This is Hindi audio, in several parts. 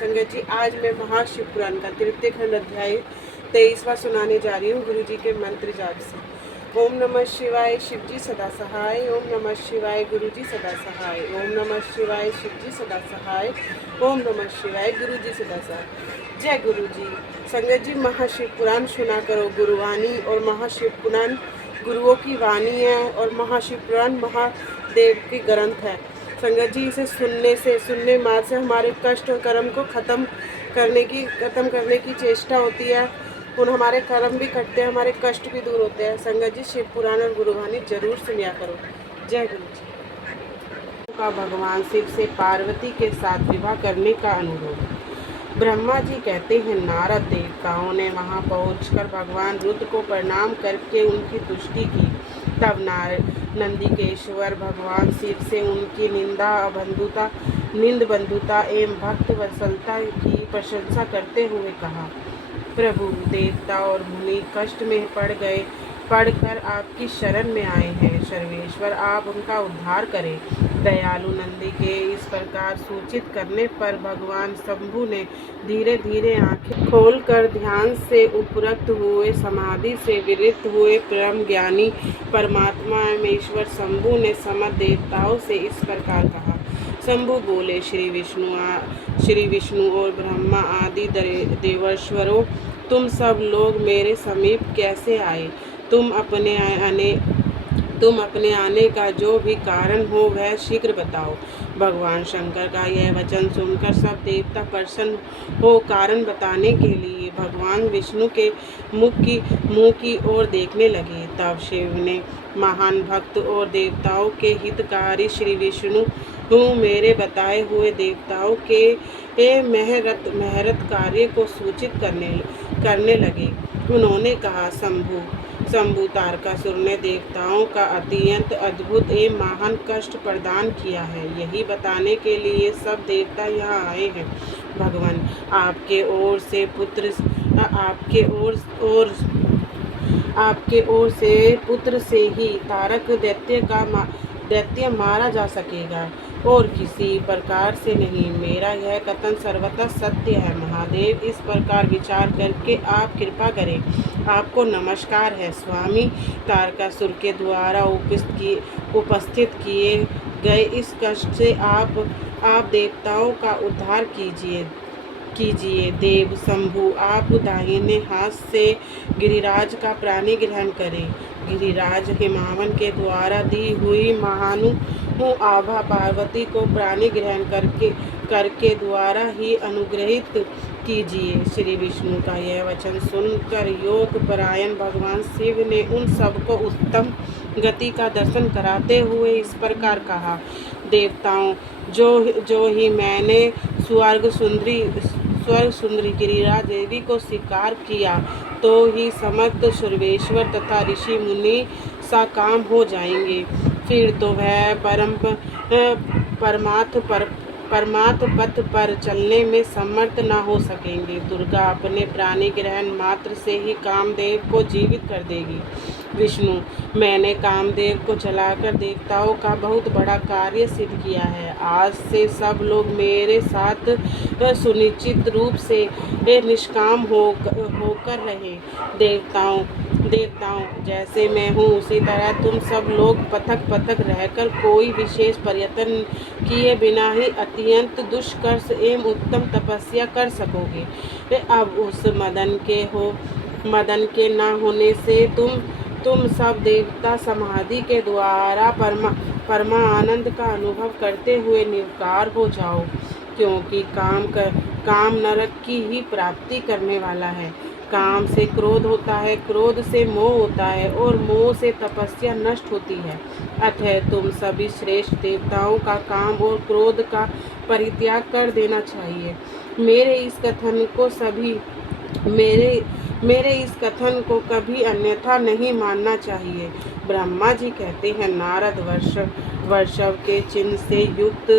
संगत जी, आज मैं महाशिव पुराण का तृतीय खंड अध्याय 23वां सुनाने जा रही हूँ गुरु जी के मंत्र जाप से। ओम नमः शिवाय, शिव जी सदा सहाय। ओम नमः शिवाय, गुरु जी सदा सहाय। ओम नमः शिवाय, शिव जी सदा सहाय। ओम नमः शिवाय, गुरु जी सदा सहाय। जय गुरु जी। संगत जी, महाशिव पुराण सुना करो गुरुवाणी, और महाशिव पुराण गुरुओं की वाणी है और महाशिव पुराण महादेव के ग्रंथ है। संगत जी, इसे सुनने मात्र से हमारे कष्ट और कर्म को खत्म करने की चेष्टा होती है। उन हमारे कर्म भी कटते हैं, हमारे कष्ट भी दूर होते हैं। संगत जी, शिव पुराण और गुरुवाणी जरूर सुनिया करो। जय गुरु जी। का भगवान शिव से पार्वती के साथ विवाह करने का अनुरोध। ब्रह्मा जी कहते हैं, नारद देवताओं ने वहां पहुंचकर भगवान रुद्र को प्रणाम करके उनकी तुष्टि की। तब नंदिकेश्वर भगवान शिव से उनकी निंद बंधुता एवं भक्त वत्सलता की प्रशंसा करते हुए कहा, प्रभु, देवता और मुनि कष्ट में पड़कर आपकी शरण में आए हैं। सर्वेश्वर, आप उनका उद्धार करें। दयालु नंदी के इस प्रकार सूचित करने पर भगवान शंभु ने धीरे धीरे आंखें खोलकर ध्यान से उपरक्त हुए समाधि से विरक्त हुए परम ज्ञानी परमात्मा एवं शंभु ने समस्त देवताओं से इस प्रकार कहा। शंभु बोले, श्री विष्णु और ब्रह्मा आदि देवर्षवरों, तुम सब लोग मेरे समीप कैसे आए? तुम अपने आने का जो भी कारण हो वह शीघ्र बताओ। भगवान शंकर का यह वचन सुनकर सब देवता प्रसन्न हो कारण बताने के लिए भगवान विष्णु के मुंह की ओर देखने लगे। तब शिव ने महान भक्त और देवताओं के हितकारी श्री विष्णु मेरे बताए हुए देवताओं के महरत कार्य को सूचित करने लगे। उन्होंने कहा, शंभु, तारकासुर ने देवताओं का अत्यंत अद्भुत एवं महान कष्ट प्रदान किया है। यही बताने के लिए सब देवता यहाँ आए हैं। भगवान, आपके ओर से पुत्र से ही तारक दैत्य मारा जा सकेगा और किसी प्रकार से नहीं। मेरा यह कथन सर्वथा सत्य है। महादेव, इस प्रकार विचार करके आप कृपा करें। आपको नमस्कार है स्वामी। तारकासुर के द्वारा उपस्थित किए गए इस कष्ट से आप देवताओं का उद्धार कीजिए। देव शंभु, आप दाहिने हाथ से गिरिराज का प्राणी ग्रहण करें। गिरिराज हिमावन के द्वारा दी हुई महानु आभा पार्वती को प्राणी ग्रहण करके द्वारा ही अनुग्रहित कीजिए। श्री विष्णु का यह वचन सुनकर योग परायण भगवान शिव ने उन सबको उत्तम गति का दर्शन कराते हुए इस प्रकार कहा, देवताओं, जो ही मैंने स्वर्ग सुंदरी गिरिराज देवी को स्वीकार किया, तो ही समस्त सर्वेश्वर तथा ऋषि मुनि सा काम हो जाएंगे। फिर तो वह परमार्थ पथ पर चलने में समर्थ न हो सकेंगे। दुर्गा अपने प्राणी ग्रहण मात्र से ही कामदेव को जीवित कर देगी। विष्णु, मैंने कामदेव को जलाकर देवताओं का बहुत बड़ा कार्य सिद्ध किया है। आज से सब लोग मेरे साथ सुनिश्चित रूप से निष्काम होकर रहे। देवताओं, जैसे मैं हूँ उसी तरह तुम सब लोग पथक रहकर कोई विशेष प्रयत्न किए बिना ही अत्यंत दुष्कर्ष एवं उत्तम तपस्या कर सकोगे। अब उस मदन के न होने से तुम सब देवता समाधि के द्वारा परमा आनंद का अनुभव करते हुए निर्विकार हो जाओ, क्योंकि काम नरक की ही प्राप्ति करने वाला है। काम से क्रोध होता है, क्रोध से मोह होता है और मोह से तपस्या नष्ट होती है। अतः तुम सभी श्रेष्ठ देवताओं का काम और क्रोध का परित्याग कर देना चाहिए। मेरे इस कथन को मेरे मेरे इस कथन को कभी अन्यथा नहीं मानना चाहिए। ब्रह्मा जी कहते हैं, नारद वर्षव के चिन्ह से युक्त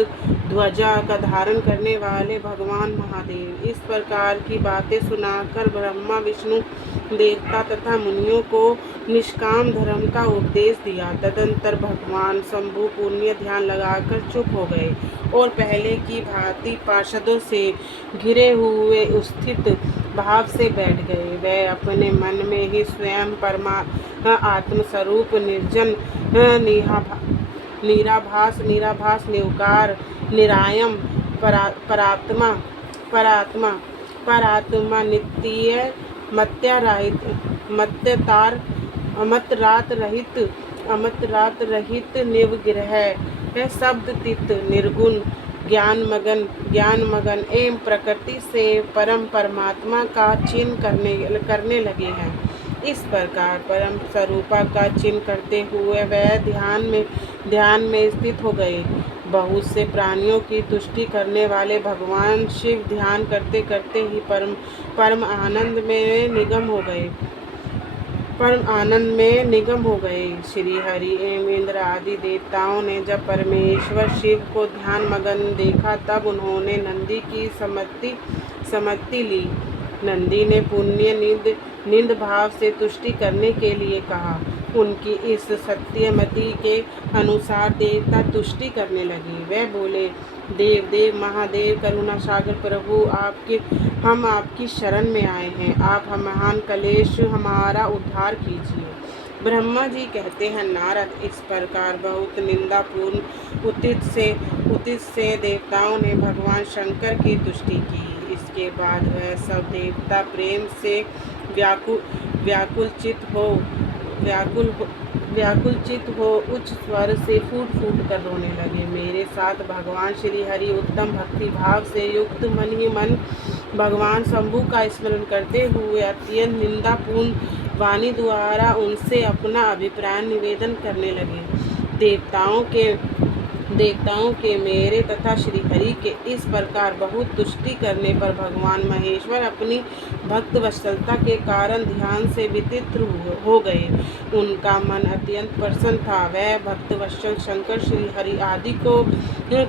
ध्वजा का धारण करने वाले भगवान महादेव। इस प्रकार की बातें सुनाकर ब्रह्मा विष्णु देवता तथा मुनियों को निष्काम धर्म का उपदेश दिया। तदंतर भगवान शंभु पुण्य ध्यान लगाकर चुप हो गए और पहले की भांति पार्षदों से घिरे हुए स्थित भाव से बैठ गए। वह अपने मन में ही स्वयं आत्मस्वरूप निर्जन निराभास निराकार निरायम परात्मा परात्मा परात्मा नित्य मत्यतार अमतरात रहित निर्विग्रह शब्दतीत निर्गुण ज्ञान मगन एवं प्रकृति से परम परमात्मा का चिन्ह करने लगे हैं। इस प्रकार परम स्वरूपा का चिन्ह करते हुए वह ध्यान में स्थित हो गए। बहुत से प्राणियों की तुष्टि करने वाले भगवान शिव ध्यान करते करते ही परम आनंद में निगम हो गए। श्री हरि एवं इंद्र आदि देवताओं ने जब परमेश्वर शिव को ध्यान मगन देखा तब उन्होंने नंदी की सम्मति ली। नंदी ने पुण्य निंद भाव से तुष्टि करने के लिए कहा। उनकी इस सत्यमति के अनुसार देवता तुष्टि करने लगे। वे बोले, देव महादेव करुणा सागर प्रभु, हम आपकी शरण में आए हैं। आप महान कलेश हमारा उद्धार कीजिए। ब्रह्मा जी कहते हैं, नारद, इस प्रकार बहुत निंदापूर्ण उतित से देवताओं ने भगवान शंकर की तुष्टि की। इसके बाद वह सब देवता प्रेम से व्याकुलचित हो उच्च स्वर से फूट कर रोने लगे। मेरे साथ भगवान श्री हरि उत्तम भक्ति भाव से युक्त मन ही मन भगवान शंभु का स्मरण करते हुए अत्यंत निंदापूर्ण वाणी द्वारा उनसे अपना अभिप्राय निवेदन करने लगे। देवताओं के मेरे तथा श्रीहरि के इस प्रकार बहुत तुष्टि करने पर भगवान महेश्वर अपनी भक्त वत्सलता के कारण ध्यान से वितित हो गए। उनका मन अत्यंत प्रसन्न था। वह भक्त वत्सल शंकर श्रीहरि आदि को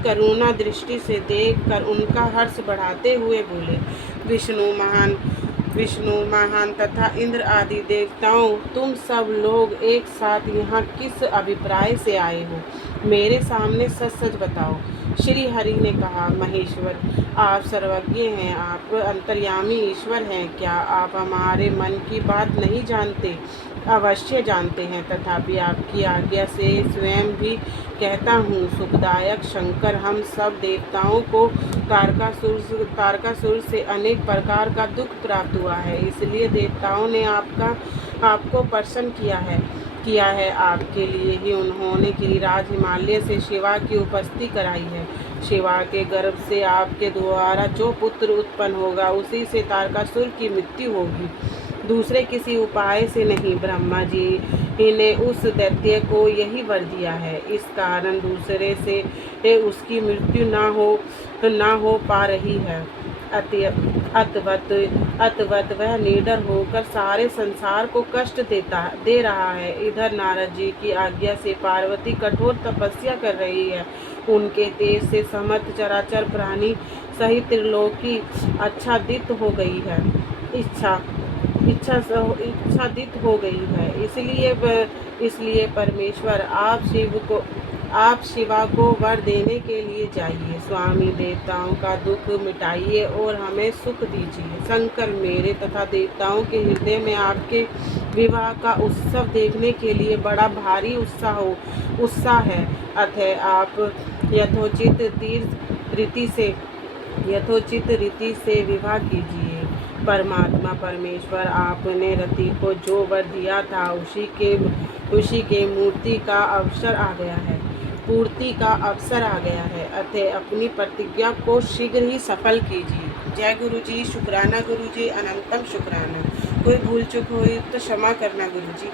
करुणा दृष्टि से देखकर उनका हर्ष बढ़ाते हुए बोले, विष्णु महान तथा इंद्र आदि देवताओं, तुम सब लोग एक साथ यहाँ किस अभिप्राय से आए हो? मेरे सामने सच सच बताओ। श्री हरि ने कहा, महेश्वर, आप सर्वज्ञ हैं, आप अंतर्यामी ईश्वर हैं। क्या आप हमारे मन की बात नहीं जानते? अवश्य जानते हैं, तथापि आपकी आज्ञा से स्वयं भी कहता हूँ। सुखदायक शंकर, हम सब देवताओं को तारकासुर से अनेक प्रकार का दुख प्राप्त हुआ है, इसलिए देवताओं ने आपको प्रसन्न किया है। आपके लिए ही उन्होंने गिरिराज हिमालय से शिवा की उपस्थिति कराई है। शिवा के गर्भ से आपके द्वारा जो पुत्र उत्पन्न होगा उसी से तारकासुर की मृत्यु होगी, दूसरे किसी उपाय से नहीं। ब्रह्मा जी ने उस दैत्य को यही वर दिया है। इस कारण दूसरे से उसकी मृत्यु ना हो पा रही है। अतवत वह निडर होकर सारे संसार को कष्ट दे रहा है। इधर नारद जी की आज्ञा से पार्वती कठोर तपस्या कर रही है। उनके तेज से समस्त चराचर प्राणी सहित त्रिलोकी आच्छादित हो गई है। इच्छादित हो गई है। इसलिए परमेश्वर आप शिवा को वर देने के लिए जाइए। स्वामी, देवताओं का दुख मिटाइए और हमें सुख दीजिए। शंकर, मेरे तथा देवताओं के हृदय में आपके विवाह का उत्सव देखने के लिए बड़ा भारी उत्साह है। अतः आप यथोचित रीति से विवाह कीजिए। परमात्मा परमेश्वर, आपने रति को जो वर दिया था उसी के पूर्ति का अवसर आ गया है। अतः अपनी प्रतिज्ञा को शीघ्र ही सफल कीजिए। जय गुरु जी। शुक्राना गुरु जी, अनंतम शुक्राना। कोई भूल चूक हुई तो क्षमा करना गुरु जी।